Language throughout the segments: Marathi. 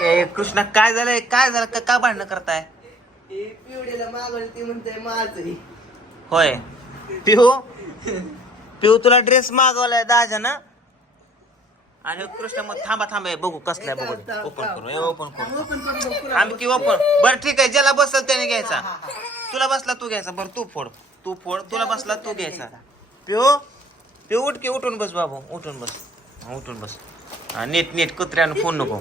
ए कृष्णा काय झालंय? काय झालं? का का भांडणं करताय? हे पिवडीला मागवलं ती म्हणते माझं. होय. पिऊ? पिऊ तुला ड्रेस मागवलाय दहा ना आणि कृष्ण मग थांबा थांबा हे बघू कसलाय बघू. ओपन करू ओपन करू. ओपन करून बघ आम्ही की ओपन बरं ठीक आहे ज्याला बसल त्याने घ्यायचा. तुला बसला तू घ्यायचा. बरं तू फोड. तू फोड तुला बसला तू घ्यायचा. पिऊ? पिऊ उठ की उठून बस बाबू उठून बस. हा, उठून बस. हा, नीट नीट कुत्र्यानं फोन नको.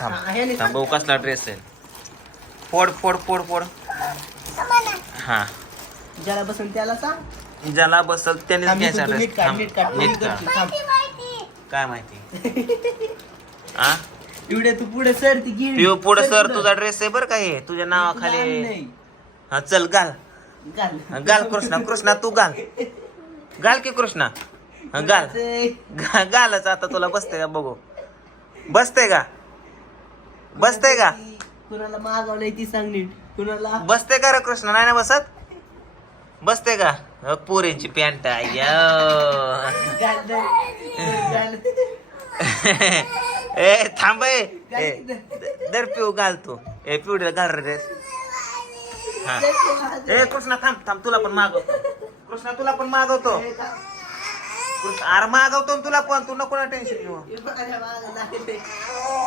थांब. थांब भाऊ कसला ड्रेस आहे फोड फोड फोड फोड. हा. ज्याला बसून त्याला सांग. ज्याला बसल घ्यायचा ड्रेस नीट काढ, काढ. काय माहिती? हा एवढे तू पुढे सर ती पुढे सर तुझा ड्रेस आहे बरं का हे? तुझ्या नावाखाली हा चल घाल. घाल. कृष्णा कृष्णा तू घाल. घाल की कृष्णा? घाल. घा- घालच आता तुला बसते का? बघू. बसते का? बसते का? कुणाला मागवलंय ती सांग नीट. कुणाला? बसते का रे कृष्णा? नाही ना बसत? बसते का? अ, पोरींची पॅन्ट घाल. घाल. ए थांब ए. ए, द- दर पिऊ घाल तू. ए पिवडीला घाल रे. हा. ए कृष्णा थांब थांब तुला पण मागवतो. कृष्णा तुला पण मागवतो. अरे मागवतो ना तुला पण तू नको ना टेन्शन घेऊ.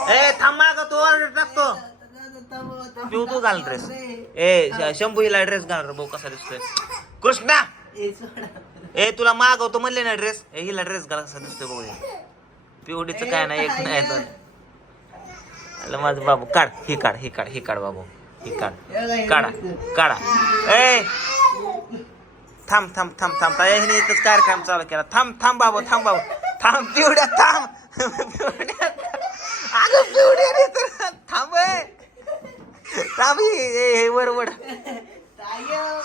ए थांब मागवतो ऑर्डर टाकतो. पिऊ तू घाल ड्रेस ए शंभू हिला ड्रेस घाल रे भाऊ कसा दिसतोय. कृष्णा! ए, तुला मागवतो म्हणले ना ड्रेस ए हिला ड्रेस घाल कसा दिसतोय बघू. हे. पिवडीचं काय नाही एक नाही दोन माझं बाबू काढ ही काढ ही काढ ही काढ बाबू. ही काढ काढा काढा. ए थांब थांब थांब थांब. ताई, इथंच कार्यक्रम चालू केला. थांब थांब बाबा थांब बाबा. थांब पिवड्या थांब. पिवड्या अगं पिवड्या तर. थांब ए. थांब हे- वरवड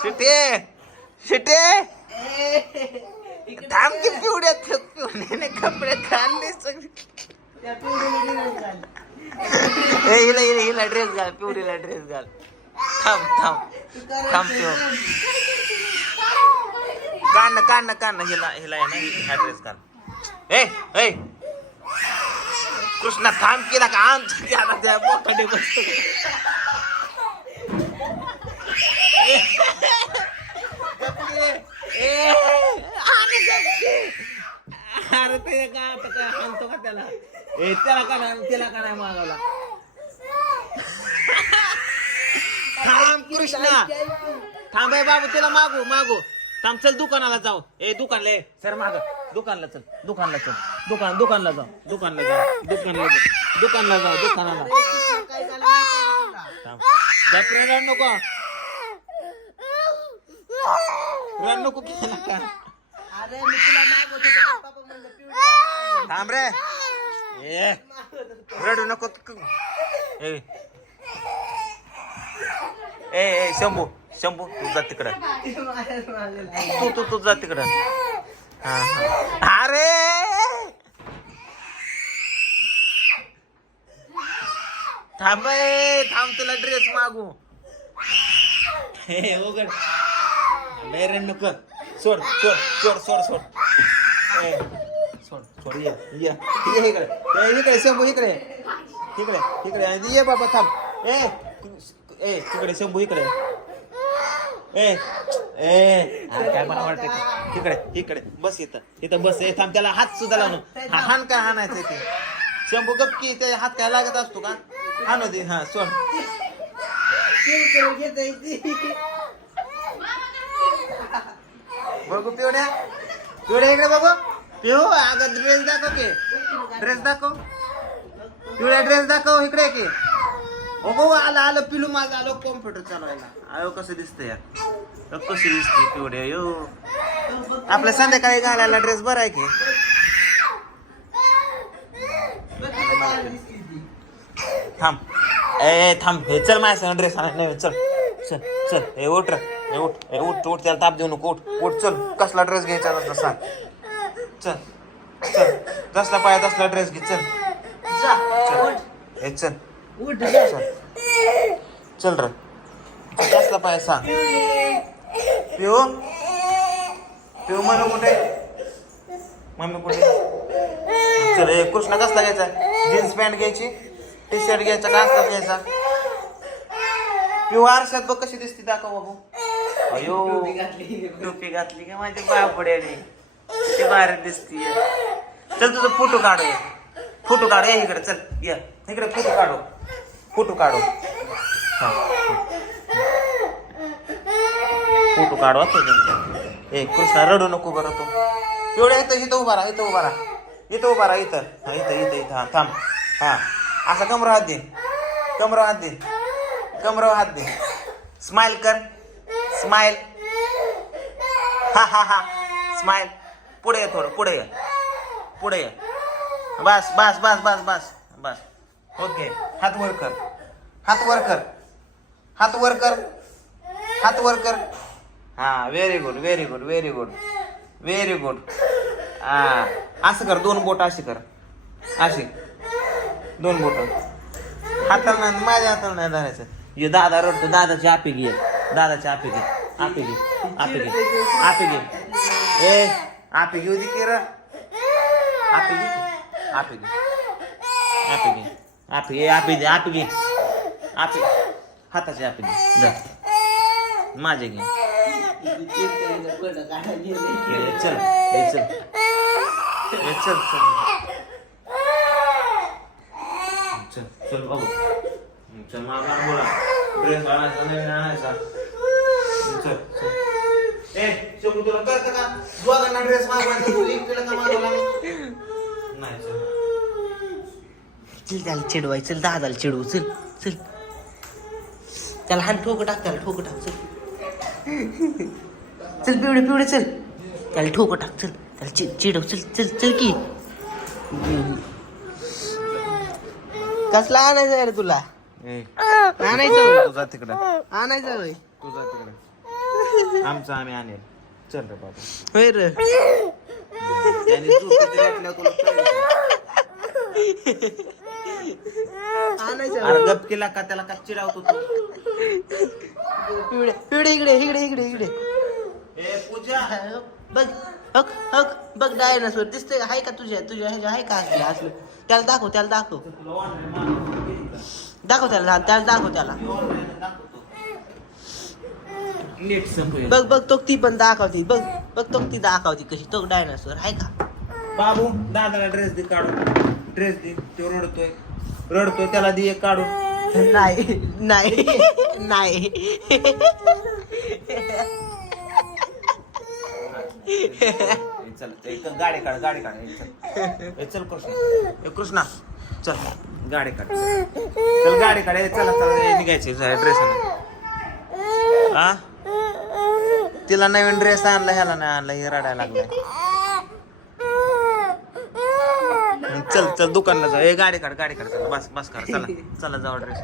शिटे शिटे. थांब की पिवड्या पिवड्याने कपडे काढले सगळे. हिला हिला हिला ड्रेस घाल पिवडीला ड्रेस घाल. थांब थांब. थांब पिव काढणं काढणं काढणं हिला हिला आहे ना हा ड्रेस ए ए. कृष्णा थांब केला का आमच्या आता ए, अरे ते का आता काय का त्याला? ए त्याला का नाही त्याला का नाही मागवला. थांब कृष्णा. थांब बाबू त्याला मागू मागू थांब चल दुकानाला जाऊ. ए दुकानला ए सर माग. दुकानला चल. दुकानला चल. दुकान दुकानला जाऊ. दुकानला जाऊ दुकानला जाऊ दुकानला जाऊ दुकानाला. काय झालं माहिती आहे का तुला? थांब गप्रे रड नको नको केला का? अरे मी तुला मागवत होतो पण पप्पा म्हणलं पिवळी थांब रे. ए रडू नको. तू. ए ए ए शंभू. शंभू तू जा तिकडं. तू तू तू जा तिकडं. हा, हा. अरे! थांब थांब तुला ड्रेस मागू. हे उघड. लय रे नको. सोड सोड सोड सोड सोड. ए, सोड सोड ये ये ये इकडे. इकडे शंभू इकडे. इकडे इकडे. ये बाबा थांब. ए ए तिकडे शंभू इकडे. ए ए काय मला वाटतं तिकडे इकडे बस इथं इथं बस ए थांब त्याला हात सुद्धा लावून. हा हान काय हाणायचं ते. शंभू गपकी ते हात काय लागत असतो का? हाणू दे हा सोड. बघू पिवड्या पिवड्या इकडे बघू. पिऊ अगं ड्रेस दाखव की. ड्रेस दाखव. पिवड्या ड्रेस दाखव इकडे की. बघू आलं आलं पिलू माझं आलं कॉम्प्युटर चालवायला. अयो कसं दिसतं यार? कशी दिसते पिवड्या यो आपल्या संध्याकाळी घालायला ड्रेस बरा आहे की? थांब. ए थांब. हे चल माझ्या ड्रेस आणायला चल चल चल. हे उठ हे उठ हे उठ उठ. त्याला ताप देऊ नको. उठ उठ चल. कसला ड्रेस घ्यायचा कसला सांग. चल चल. जसला पाहिजे तसला ड्रेस घे. चल. जा, चल. हे चल. उठ चल. चल रे. कसला पाय सांग. पिऊ? पिऊ मम्मी कुठे? मम्मी कुठे? चल ए कृष्णा कसला घ्यायचा? जीन्स पॅन्ट घ्यायची? टी शर्ट घ्यायचा का असला घ्यायचा? पिऊ आरशात बघ कशी दिसते दाखव बाबू अयो टोपी घातली. टोपी घातली का माझी बापड्याने? ते भारी दिसते चल तुझा फोटो काढू फोटो काढू या इकडे चल या. इकडे फोटो काढू. फोटो काढू. हा फोटो काढू तुझं ए कृष्णा रडू नको बरं तू. एवढ्या इथं इथं उभा राहा इथं उभा राहा. इथं उभा राहा इथं. हा इथं इथं इथं. हा थांब. हा. असा कमरा हात दे. कमरा हात दे. कमरा हात दे. स्माइल कर. स्माइल. हा हा हा. स्माइल. पुढे ये थोडं पुढे ये. पुढे ये. बस बस बस बस बस बस. ओके. हात वर कर. हात वर कर. हात वर कर. हात वर कर. हा very good very good very good very good हा असं कर दोन बोट अशी कर. अशी. दोन बोट. हाताला माझ्या हाताला नाही धरायचं. ये दादा रडतो दादाची आपी घे. दादाची आपी घे. आपी घे. आपे घे. आपी घे. ए आपी घेऊ दे की र. घे की. आपे घे आपे घे आपे घे आपे दे आपे घे आपे हाताची आपे घे जा माझे घे चिरचिरीनं फोटो काढायला गेले. ये चल ये चल ये चल चल चल चल बाबू चल मामा बोला ड्रेस आणायचा नाही आणायचा चल चल ए शोभू तुला कळतं का दोघांना ड्रेस मागवायचा तू एकटीला का मागवला नाही चल. चल त्याला चिडवाय चल दादाला चिडवू चल चल. त्याला हान ठोक टाक त्याला ठोक टाक चल. चल पिवडे पिवडे चल. त्याला ठोक टाक चल. त्याला चि चिडव चल चल चल की. कसला आणायचं रे तुला? ए. आणायचं तिकडं. आणायचं होय? तुझा तिकडं. आमचं आम्ही आणेल. चल रे बाबा. होय रे. त्याने झोपेत रेटल्या तुला कळलं. आणायचं. अरे गप केला का त्याला का चिडावतो तू? पिवडे पिवडे इकडे इकडे इकडे इकडे. ए पूजा. बघ हक हक बघ डायनासोर दिसतंय आहे का तुझ्या तुझ्या ह्याच्या आहे का? असलं असलं त्याला दाखव त्याला दाखव. दाखव त्याला त्याला दाखव त्याला. नीट संपलं. बघ बघ तो ती पण दाखवती. बघ बघ तो ती दाखवती कशी. तो डायनासोर आहे का? बाबू दादाला ड्रेस दे काढून. ड्रेस दे. तो रडतोय. रडतोय त्याला दे एक काढून. नाही नाही नाही. ए, चल एक गाडी काढ गाडी काढ. ए, चल. ए, चल कृष्णा. ए, कृष्णा चल. गाडी काढ. चल गाडी काढ. ए, चला चला निघायचे. ड्रेस हा? तिला नवीन ड्रेस आणला ह्याला नाही आणला हे रडायला लागलाय. चल चल दुकानला जाऊ. ए गाडी काढ गाडी काढ. चला बस बस कर. चला चला जाऊ ड्रेस